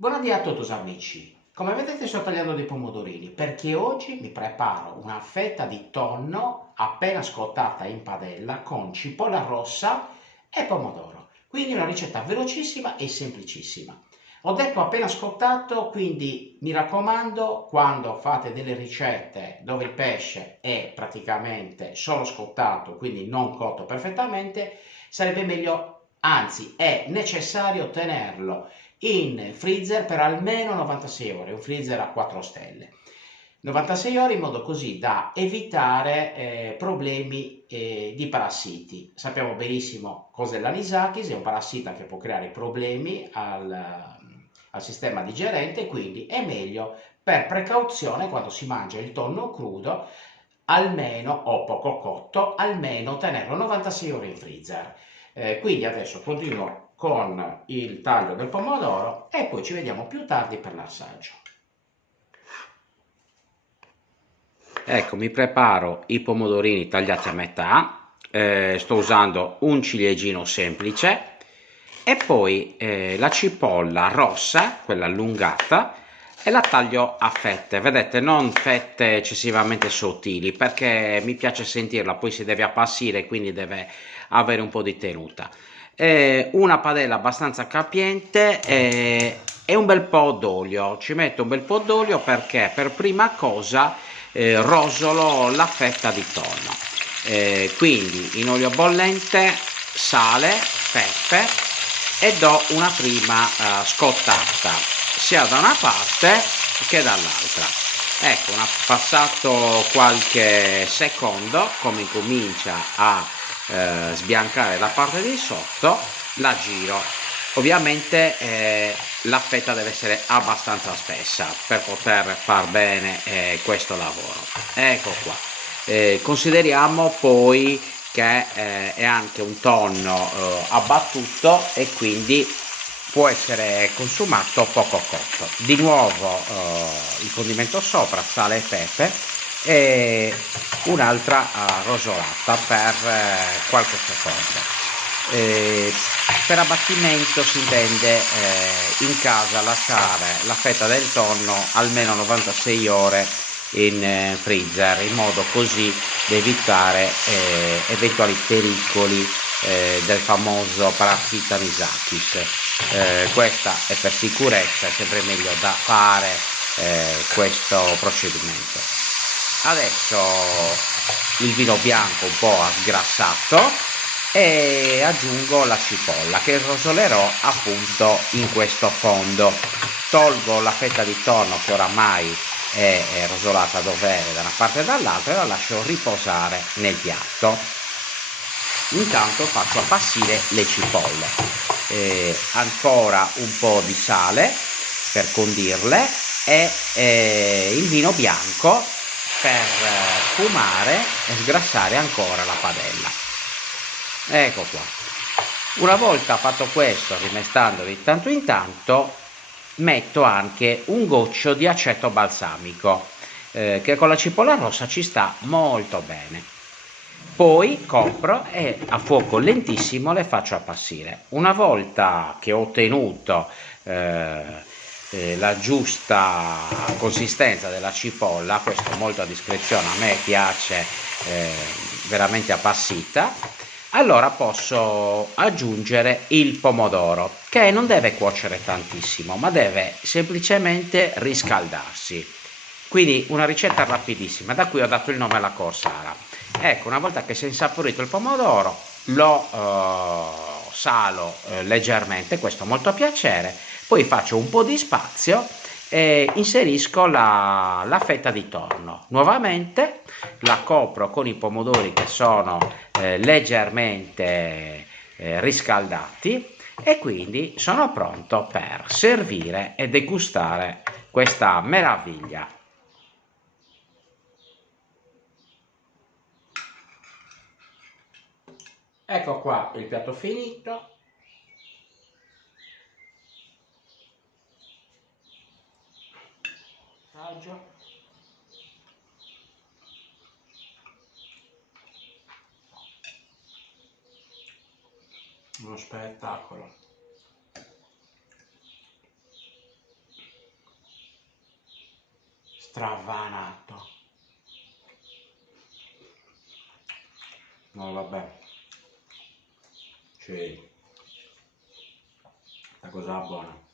Buonasera a tutti amici, come vedete sto tagliando dei pomodorini perché oggi mi preparo una fetta di tonno appena scottata in padella con cipolla rossa e pomodoro, quindi una ricetta velocissima e semplicissima. Ho detto appena scottato, quindi mi raccomando, quando fate delle ricette dove il pesce è praticamente solo scottato, quindi non cotto perfettamente, sarebbe meglio, anzi è necessario tenerlo in freezer per almeno 96 ore, un freezer a 4 stelle. 96 ore in modo così da evitare problemi di parassiti. Sappiamo benissimo cos'è l'anisakis, è un parassita che può creare problemi al sistema digerente, quindi è meglio per precauzione quando si mangia il tonno crudo, almeno o poco cotto, almeno tenerlo 96 ore in freezer. Quindi adesso continuo con il taglio del pomodoro e poi ci vediamo più tardi per l'assaggio. Ecco, mi preparo i pomodorini tagliati a metà, sto usando un ciliegino semplice e poi la cipolla rossa, quella allungata, e la taglio a fette, vedete, non fette eccessivamente sottili perché mi piace sentirla, poi si deve appassire, quindi deve avere un po' di tenuta. Una padella abbastanza capiente e un bel po' d'olio, ci metto un bel po' d'olio perché per prima cosa rosolo la fetta di tonno. Quindi in olio bollente sale, pepe e do una prima scottata sia da una parte che dall'altra. Ecco, passato qualche secondo, come comincia a sbiancare la parte di sotto, la giro. Ovviamente la fetta deve essere abbastanza spessa per poter far bene questo lavoro. Ecco qua. Consideriamo poi che è anche un tonno abbattuto e quindi può essere consumato poco cotto. Di nuovo il condimento sopra, sale e pepe e un'altra rosolata per qualche secondo. Per abbattimento si intende in casa lasciare la fetta del tonno almeno 96 ore in freezer, in modo così da evitare eventuali pericoli del famoso parassita anisakis. Questa è per sicurezza, è sempre meglio da fare questo procedimento. Adesso il vino bianco un po' ha sgrassato e aggiungo la cipolla che rosolerò appunto in questo fondo. Tolgo la fetta di tonno che oramai è rosolata a dovere da una parte e dall'altra e la lascio riposare nel piatto. Intanto faccio appassire le cipolle, ancora un po' di sale per condirle e il vino bianco per fumare e sgrassare ancora la padella. Ecco qua. Una volta fatto questo, rimestando di tanto in tanto, metto anche un goccio di aceto balsamico che con la cipolla rossa ci sta molto bene. Poi copro e a fuoco lentissimo le faccio appassire. Una volta che ho ottenuto la giusta consistenza della cipolla, questo molto a discrezione, a me piace veramente appassita, allora posso aggiungere il pomodoro che non deve cuocere tantissimo ma deve semplicemente riscaldarsi, quindi una ricetta rapidissima da cui ho dato il nome alla corsara. Ecco, una volta che si è insaporito il pomodoro lo salo leggermente, questo molto a piacere, poi faccio un po' di spazio e inserisco la fetta di tonno, nuovamente la copro con i pomodori che sono leggermente riscaldati e quindi sono pronto per servire e degustare questa meraviglia. Ecco qua il piatto finito. Assaggio. Uno spettacolo. stravanato. No, vabbè. Sì. La cosa buona.